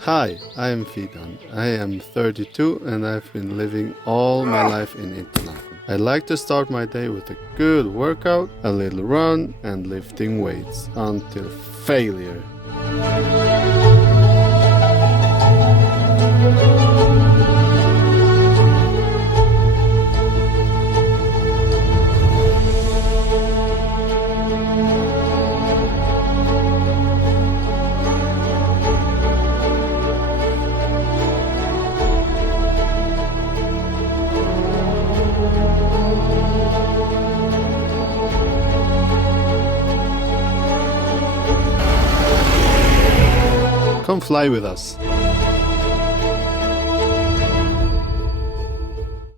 Hi, I'm Fidan. I am 32 and I've been living all my life in Interlaken. I like to start my day with a good workout, a little run, and lifting weights until failure. Come fly with us.